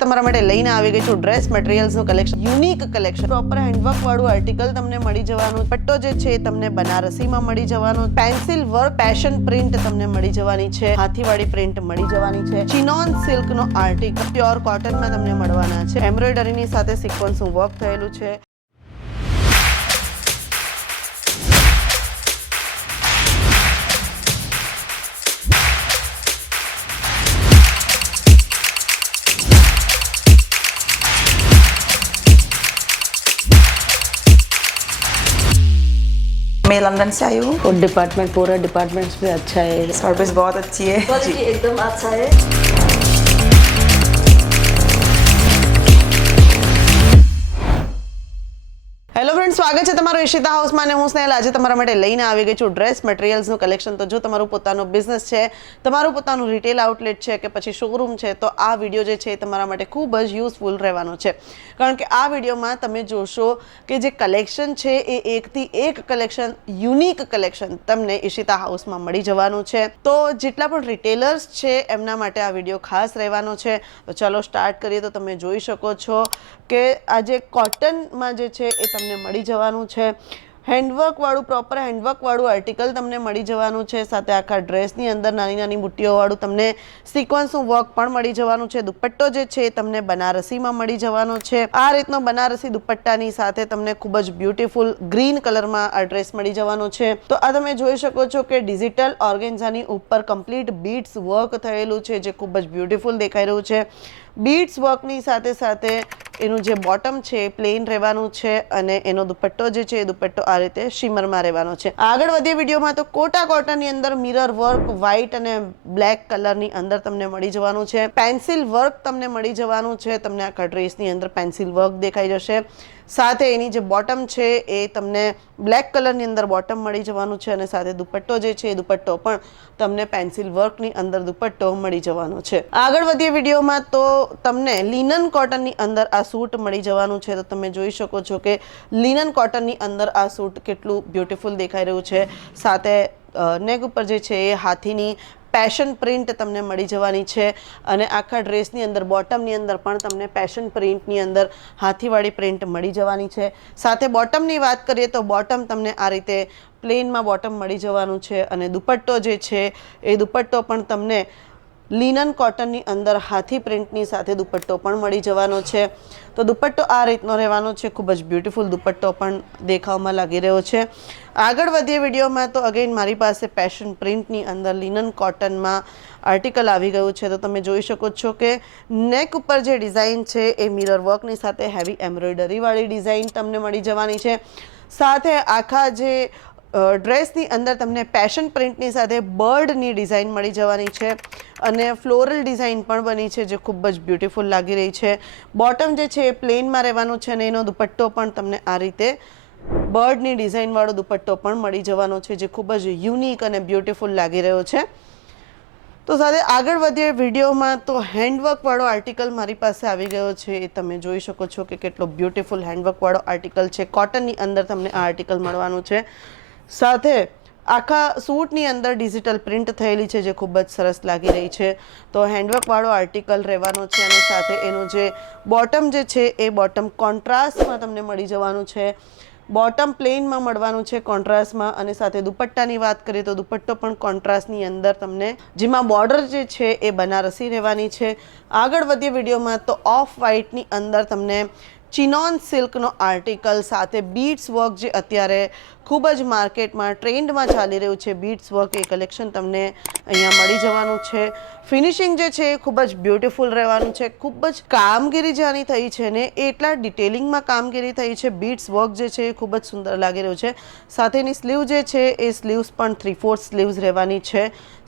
તમારા માટે લઈને આવી ગઈ છું ડ્રેસ મટીરિયલ્સનું collection, unique collection, proper handwork વાળું આર્ટિકલ તમને મળી જવાનું. પટ્ટો જે છે તમને બનારસીમાં મળી જવાનો, પેન્સિલ વર્ક પેશન પ્રિન્ટ તમને મળી જવાની છે, હાથીવાળી પ્રિન્ટ મળી જવાની છે, ચિનોન સિલ્કનો આર્ટિકલ પ્યોર કોટનમાં તમને મળવાના છે, એમ્બ્રોઇડરીની સાથે સિક્વન્સનું વર્ક થયેલું છે. मैं लंदन से आई हूँ और डिपार्टमेंट पूरा डिपार्टमेंट्स भी अच्छा है, सर्विस बहुत अच्छी है क्वालिटी एकदम अच्छा है. હેલો ફ્રેન્ડ, સ્વાગત છે તમારું ઈશિતા હાઉસમાં અને હું સ્નેહલ. આજે તમારા માટે લઈને આવી ગઈ છું ડ્રેસ મટીરિયલ્સનું કલેક્શન. તો જો તમારું પોતાનો બિઝનેસ છે, તમારું પોતાનું રિટેલ આઉટલેટ છે કે પછી શોરૂમ છે, તો આ વિડીયો જે છે એ તમારા માટે ખૂબ જ યુઝફુલ રહેવાનો છે. કારણ કે આ વિડીયોમાં તમે જોશો કે જે કલેક્શન છે એ એકથી એક કલેક્શન, યુનિક કલેક્શન તમને ઈશિતા હાઉસમાં મળી જવાનું છે. તો જેટલા પણ રિટેલર્સ છે એમના માટે આ વિડીયો ખાસ રહેવાનો છે. તો ચાલો સ્ટાર્ટ કરીએ. તો તમે જોઈ શકો છો કે આજે કોટનમાં જે છે એ તમને મળી જવાનું છે. હેન્ડવર્ક વાળું, પ્રોપર હેન્ડવર્ક વાળું આર્ટિકલ તમને મળી જવાનું છે. સાથે આખા ડ્રેસની અંદર નાની નાની બુટ્ટીઓ વાળું તમને સિક્વન્સનું વર્ક પણ મળી જવાનું છે. દુપટ્ટો જે છે તમને બનારસીમાં મળી જવાનો છે. આ રીતનો બનારસી દુપટ્ટાની સાથે તમને ખૂબ જ બ્યુટીફુલ ગ્રીન કલરમાં આ ડ્રેસ મળી જવાનો છે. તો આ તમે જોઈ શકો છો કે ડિજિટલ ઓર્ગેન્ઝાની ઉપર કમ્પ્લીટ બીડ્સ વર્ક થયેલું છે, જે ખૂબ જ બ્યુટીફુલ દેખાઈ રહ્યું છે. બીડ્સ વર્કની સાથે સાથે એનું જે બોટમ છે એ પ્લેન રહેવાનું છે અને એનો દુપટ્ટો જે છે એ દુપટ્ટો આ રીતે શિમરમાં રહેવાનો છે. આગળ વધીએ વિડીયોમાં તો કોટા કોટનની અંદર મિરર વર્ક વ્હાઇટ અને બ્લેક કલરની અંદર તમને મળી જવાનું છે. પેન્સિલ વર્ક તમને મળી જવાનું છે. તમને આખા ડ્રેસની અંદર પેન્સિલ વર્ક દેખાઈ જશે. સાથે એની જે બોટમ છે એ તમને બ્લેક કલરની અંદર બોટમ મળી જવાનું છે અને સાથે દુપટ્ટો જે છે એ દુપટ્ટો પણ તમને પેન્સિલ વર્કની અંદર દુપટ્ટો મળી જવાનો છે. આગળ વધીએ વિડીયોમાં તો તમને લિનન કોટનની અંદર આ સૂટ મળી જવાનું છે. તો તમે જોઈ શકો છો કે લિનન કોટનની અંદર આ સૂટ કેટલું બ્યુટીફુલ દેખાઈ રહ્યું છે. સાથે નેક ઉપર જે છે એ હાથીની પેશન પ્રિન્ટ તમને મળી જવાની છે અને આખા ડ્રેસની અંદર બોટમની અંદર પણ તમને પેશન પ્રિન્ટની અંદર હાથીવાળી પ્રિન્ટ મળી જવાની છે. સાથે બોટમની વાત કરીએ તો બોટમ તમને આ રીતે પ્લેનમાં બોટમ મળી જવાનું છે અને દુપટ્ટો જે છે એ દુપટ્ટો પણ તમને લિનન કોટનની અંદર હાથી પ્રિન્ટની સાથે દુપટ્ટો પણ મળી જવાનો છે. તો દુપટ્ટો આ રીતનો રહેવાનો છે. ખૂબ જ બ્યુટીફુલ દુપટ્ટો પણ દેખાવમાં લાગી રહ્યો છે. આગળ વધીએ વિડીયોમાં તો અગેન મારી પાસે પેશન પ્રિન્ટની અંદર લિનન કોટનમાં આર્ટિકલ આવી ગયું છે. તો તમે જોઈ શકો છો કે નેક ઉપર જે ડિઝાઇન છે એ મિરર વર્કની સાથે હેવી એમ્બ્રોઇડરીવાળી ડિઝાઇન તમને મળી જવાની છે. સાથે આખા જે ડ્રેસની અંદર તમને પેશન પ્રિન્ટની સાથે બર્ડની ડિઝાઇન મળી જવાની છે અને ફ્લોરલ ડિઝાઇન પણ બની છે, જે ખૂબ જ બ્યુટીફુલ લાગી રહી છે. બોટમ જે છે એ પ્લેનમાં રહેવાનું છે અને એનો દુપટ્ટો પણ તમને આ રીતે બર્ડની ડિઝાઇનવાળો દુપટ્ટો પણ મળી જવાનો છે, જે ખૂબ જ યુનિક અને બ્યુટીફુલ લાગી રહ્યો છે. તો સાથે આગળ વધીએ વિડીયોમાં તો હેન્ડવર્કવાળો આર્ટિકલ મારી પાસે આવી ગયો છે. એ તમે જોઈ શકો છો કે કેટલો બ્યુટીફુલ હેન્ડવર્કવાળો આર્ટિકલ છે. કોટનની અંદર તમને આ આર્ટિકલ મળવાનું છે. સાથે આખા સૂટની અંદર ડિજિટલ પ્રિન્ટ થયેલી છે, જે ખૂબ જ સરસ લાગી રહી છે. તો હેન્ડવર્કવાળો આર્ટિકલ રહેવાનો છે અને સાથે એનું જે બોટમ જે છે એ બોટમ કોન્ટ્રાસ્ટમાં તમને મળી જવાનું છે. બોટમ પ્લેનમાં મળવાનું છે કોન્ટ્રાસ્ટમાં અને સાથે દુપટ્ટાની વાત કરીએ તો દુપટ્ટો પણ કોન્ટ્રાસ્ટની અંદર તમને, જેમાં બોર્ડર જે છે એ બનારસી રહેવાની છે. આગળ વધીએ વિડીયોમાં તો ઓફ વ્હાઇટની અંદર તમને ચિનોન સિલ્કનો આર્ટિકલ સાથે બીડ્સ વર્ક, જે અત્યારે ખૂબ જ માર્કેટમાં ટ્રેન્ડમાં ચાલી રહ્યું છે બીડ્સ વર્ક, એ કલેક્શન તમને અહીંયા મળી જવાનું છે. ફિનિશિંગ જે છે એ ખૂબ જ બ્યુટીફુલ રહેવાનું છે. ખૂબ જ કામગીરી જે આની થઈ છે ને એ એટલા ડિટેલિંગમાં કામગીરી થઈ છે. બીડ્સ વર્ક જે છે એ ખૂબ જ સુંદર લાગી રહ્યું છે. સાથેની સ્લીવ જે છે એ સ્લીવ્સ પણ 3/4 સ્લીવ્સ રહેવાની છે.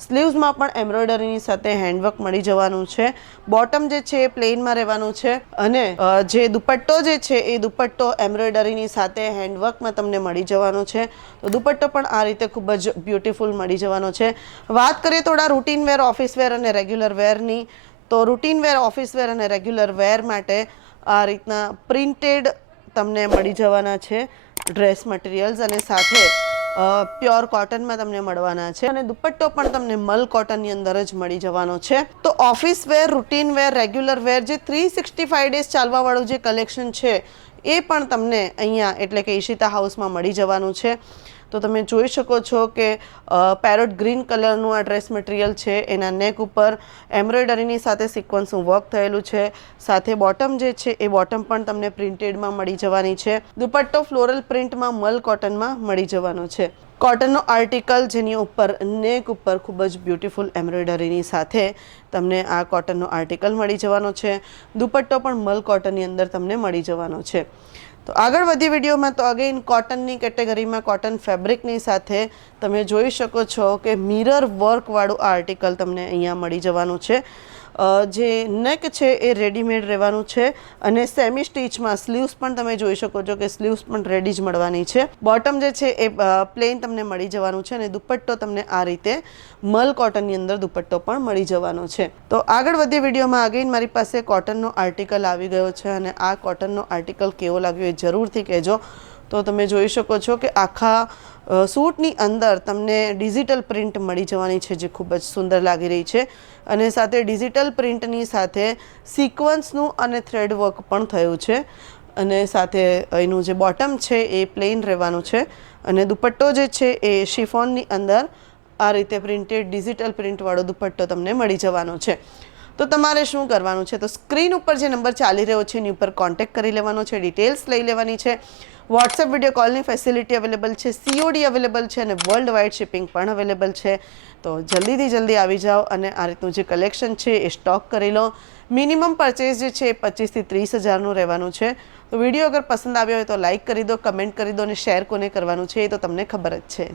સ્લીવ્સમાં પણ એમ્બ્રોઇડરીની સાથે હેન્ડવર્ક મળી જવાનું છે. બોટમ જે છે એ પ્લેનમાં રહેવાનું છે અને જે દુપટ્ટો જે છે એ દુપટ્ટો એમ્બ્રોઇડરીની સાથે હેન્ડવર્કમાં તમને મળી જવાનો છે. તો દુપટ્ટો પણ આ રીતે ખૂબ જ બ્યુટીફુલ મળી જવાનો છે. વાત કરીએ થોડા રૂટીન વેર, ઓફિસ વેર અને રેગ્યુલર વેરની, તો રૂટીન વેર, ઓફિસ વેર અને રેગ્યુલર વેર માટે આ રીતના પ્રિન્ટેડ તમને મળી જવાના છે ડ્રેસ મટીરિયલ્સ અને સાથે પ્યોર કોટનમાં તમને મળવાના છે અને દુપટ્ટો પણ તમને મલ કોટનની અંદર જ મળી જવાનો છે. તો ઓફિસ વેર, રૂટીન વેર, રેગ્યુલર વેર, જે 365 ડેઝ ચાલવાવાળું જે કલેક્શન છે એ પણ તમને અહીંયા એટલે કે ઈશિતા હાઉસમાં મળી જવાનું છે. તો તમે જોઈ શકો છો કે પેરોટ ગ્રીન કલરનું આ ડ્રેસ મટીરિયલ છે. એના નેક ઉપર એમ્બ્રોઇડરીની સાથે સિક્વન્સનું વર્ક થયેલું છે. સાથે બોટમ જે છે એ બોટમ પણ તમને પ્રિન્ટેડમાં મળી જવાની છે. દુપટ્ટો ફ્લોરલ પ્રિન્ટમાં મલ કોટનમાં મળી જવાનો છે. કોટનનો આર્ટિકલ જેની ઉપર નેક ઉપર ખૂબ જ બ્યુટીફુલ એમ્બ્રોઇડરીની સાથે તમને આ કોટનનો આર્ટિકલ મળી જવાનો છે. દુપટ્ટો પણ મલ કોટનની અંદર તમને મળી જવાનો છે. તો આગળ વધી વિડીયોમાં તો અગેન કોટનની કેટેગરીમાં કોટન ફેબ્રિકની સાથે તમે જોઈ શકો છો કે મિરર વર્કવાળું આ આર્ટિકલ તમને અહીંયા મળી જવાનું છે. જે નેક છે એ રેડીમેડ રહેવાનું છે અને સેમી સ્ટીચમાં સ્લીવ્સ પણ તમે જોઈ શકો છો કે સ્લીવ્સ પણ રેડી જ મળવાની છે. બોટમ જે છે એ પ્લેન તમને મળી જવાનું છે અને દુપટ્ટો તમને આ રીતે મલ કોટનની અંદર દુપટ્ટો પણ મળી જવાનો છે. તો આગળ વધી વિડીયોમાં અગેન મારી પાસે કોટનનો આર્ટિકલ આવી ગયો છે અને આ કોટનનો આર્ટિકલ કેવો લાગ્યો એ જરૂરથી કહેજો. તો તમે જોઈ શકો છો કે આખા સૂટની અંદર તમને ડિજિટલ પ્રિન્ટ મળી જવાની છે જે ખૂબ જ સુંદર લાગી રહી છે અને સાથે ડિજિટલ પ્રિન્ટની સાથે સિક્વન્સનું અને થ્રેડ વર્ક પણ થયું છે અને સાથે એનું જે બોટમ છે એ પ્લેન રહેવાનું છે અને દુપટ્ટો જે છે એ શિફોનની અંદર આ રીતે પ્રિન્ટેડ ડિજિટલ પ્રિન્ટવાળો દુપટ્ટો તમને મળી જવાનો છે. તો તમારે શું કરવાનું છે, તો સ્ક્રીન ઉપર જે નંબર ચાલી રહ્યો છે એની ઉપર કોન્ટેક્ટ કરી લેવાનો છે, ડિટેલ્સ લઈ લેવાની છે. વોટ્સએપ વિડીયો કોલની ફેસિલિટી અવેલેબલ છે, COD અવેલેબલ છે અને વર્લ્ડ વાઇડ શિપિંગ પણ અવેલેબલ છે. તો જલ્દીથી જલ્દી આવી જાઓ અને આ રીતનું જે કલેક્શન છે એ સ્ટોક કરી લો. મિનિમમ પરચેઝ જે છે એ 25 થી 30 હજારનું રહેવાનું છે. તો વિડીયો અગર પસંદ આવ્યો હોય તો લાઇક કરી દો, કમેન્ટ કરી દો અને શેર કોને કરવાનું છે એ તો તમને ખબર જ છે.